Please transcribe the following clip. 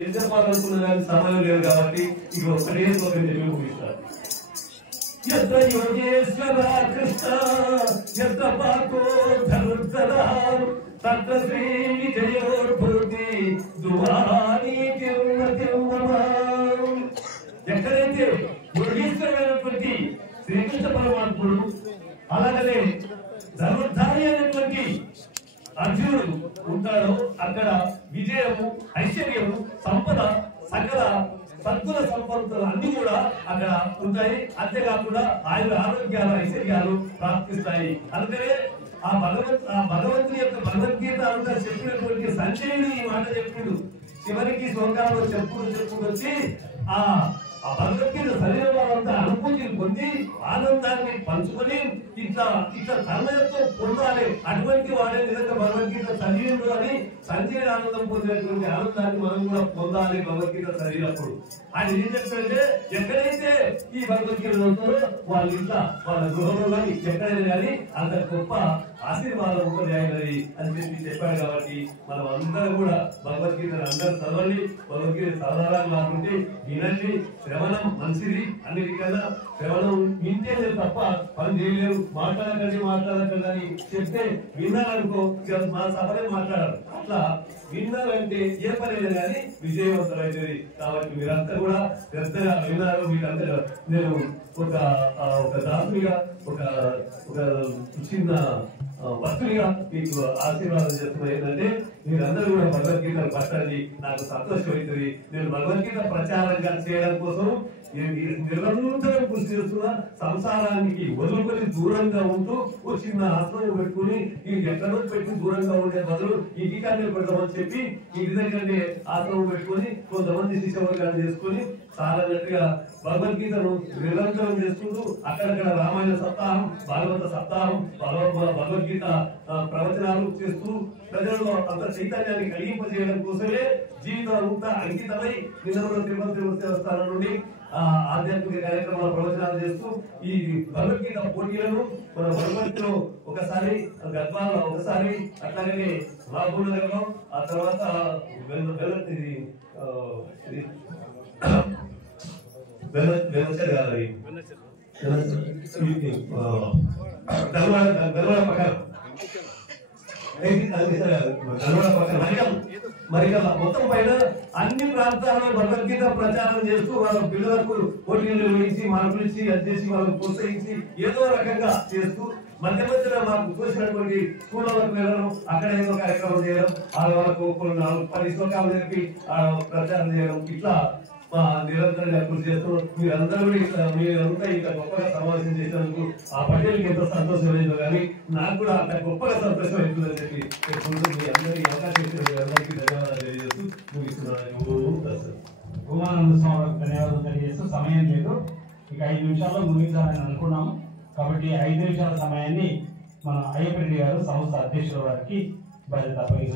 చెప్పాలనుకున్న సమయం లేదు కాబట్టి ఇక ఒకటే ఒక తెలుగు ముగిస్తారు. ఎత్త యోగేశ్వర కృష్ణ ఎత్త పాకో ధనుర్ధర తత్ర శ్రీ విజయోద్భూతి దువాని తిరుమ తిరుమ. ఎక్కడైతే యోగేశ్వరుడైనటువంటి శ్రీకృష్ణ పరమాత్ముడు అలాగనే ధనుర్ధారి అయినటువంటి అర్జునుడు ఉంటాడో అక్కడ విజయము, ఐశ్వర్యము, సంపద, సకల సద్గుణ సంపదలు అన్ని కూడా అక్కడ ఉంటాయి. అంతేకాకుండా ఆయన ఆరోగ్యాలు, ఐశ్వర్యాలు ప్రాప్తిస్తాయి. అందుకనే ఆ భగవంతుని యొక్క భగవద్గీత అంతా చెప్పినటువంటి సంజయుడు ఈ మాట చెప్పిండు. చివరికి శ్లోకాల్లో చెప్పుకుంటూ వచ్చి ఆ భగవద్గీత శరీరం వాళ్ళంతా అనుభూతిని పొంది ఆనందాన్ని పంచుకొని ఇట్లా తన్మయత్వం పొందాలి. అటువంటి వాడే నిజంగా భగవద్గీత చదివిండు అని సంజయుడు ఆనందం పొందినటువంటి ఆనందాన్ని మనం కూడా పొందాలి భగవద్గీత చదివినప్పుడు. ఆయన ఏం చెప్తాడంటే ఎక్కడైతే ఈ భగవద్గీత చదువుతారో వాళ్ళ ఇంట్లో వాళ్ళ గృహంలో కానీ ఎక్కడైనా కానీ అంత గొప్ప ఆశీర్వాదం ఉంటుంది ఆయనది అని చెప్పాడు. కాబట్టి మనం అందరం కూడా భగవద్గీతను అందరూ చదవండి. భగవద్గీత చదవడానికి లేకుంటే వినండి. శ్రవణం మంచిది. అన్నిటికన్నా శ్రవణం వింటే తప్ప పని చేయలేరు. మాట్లాడకండి అని చెప్తే విన్నారనుకో మా సభనే మాట్లాడారు. అట్లా విన్నారంటే ఏ పని కానీ విజయవంతమైనది. కాబట్టి మీరంతా కూడా శ్రద్ధగా విన్నారు. మీరంతా నేను ఒక దాసునిగా ఒక చిన్న భక్తునిగా మీకు ఆశీర్వాదం చేస్తున్నా. ఏంటంటే మీరందరూ కూడా భగవద్గీతను పట్టండి. నాకు సంతోషం అవుతుంది. నేను భగవద్గీత ప్రచారంగా చేయడం కోసం నిరంతరం కృషి చేస్తున్నా. సంసారానికి వదులుకొని దూరంగా ఉంటూ ఓ చిన్న ఆశ్రమం పెట్టుకుని ఎక్కడో పెట్టి దూరంగా ఉండే బదులు ఇంటికాన్నే పెడదామని చెప్పి ఇంటి దగ్గరనే ఆశ్రమం పెట్టుకుని కొంతమంది శిష్యవర్గాన్ని చేసుకుని చాలా గట్టిగా భగవద్గీతను నిరంతరం చేసుకుంటూ అక్కడక్కడ రామాయణ సప్తాహం, భాగవత సప్తాహం, భగవద్గీత ప్రవచనాలు చేస్తూ ప్రజల్లో అంత చైతన్యాన్ని కలిగింపజేయడం కోసమే జీవితం అంతా అంకితమై నిన్న తిరుపతి దేవస్థానం నుండి ఆధ్యాత్మిక కార్యక్రమాల ప్రవచనాలు చేస్తూ ఈ భగవద్గీత పోటీలను మన భగవద్గీతలో ఒకసారి గద్వాలలో ఒకసారి అట్లాగే మహబూబ్నగర్లో ఆ తర్వాత మరికల్లా మొత్తం పైన అన్ని ప్రాంతాల్లో భగవద్గీత ప్రచారం చేస్తూ వాళ్ళ పిల్లలకు పోటీలు నిర్వహించి మార్కులు ఇచ్చి అది చేసి వాళ్ళకు ప్రోత్సహించి ఏదో రకంగా చేస్తూ మధ్య మధ్యలో మాకు చూసినటువంటి స్కూల్ వరకు వెళ్ళడం, అక్కడ ఏదో కార్యక్రమం చేయడం, వాళ్ళకు 10 శ్లోకాలు నేర్పి ప్రచారం చేయడం, ఇట్లా నిరంతరంగా కృషి చేస్తూ మీరందరూ మీరంతా ఇంత గొప్పగా సమావేశం చేసినందుకు ఆ పటేల్కి ఎంతో సంతోషం అయిందో కానీ నాకు కూడా అంత గొప్పగా సంతోషం అవుతుందని చెప్పి మీ అందరికీ అవకాశం ఇచ్చిన అందరికీ ధన్యవాదాలు తెలియజేస్తూ ముగిస్తున్నాను. ఉమానంద స్వామి ధన్యవాదాలు తెలియజేస్తూ సమయం లేదు, ఇక 5 నిమిషాల్లో ముగించాలని అనుకున్నాము. కాబట్టి 5 నిమిషాల సమయాన్ని మన అయ్యప్పరెడ్డి గారు సంస్థ అధ్యక్షుల వారికి బాధ్యత అప్పగించారు.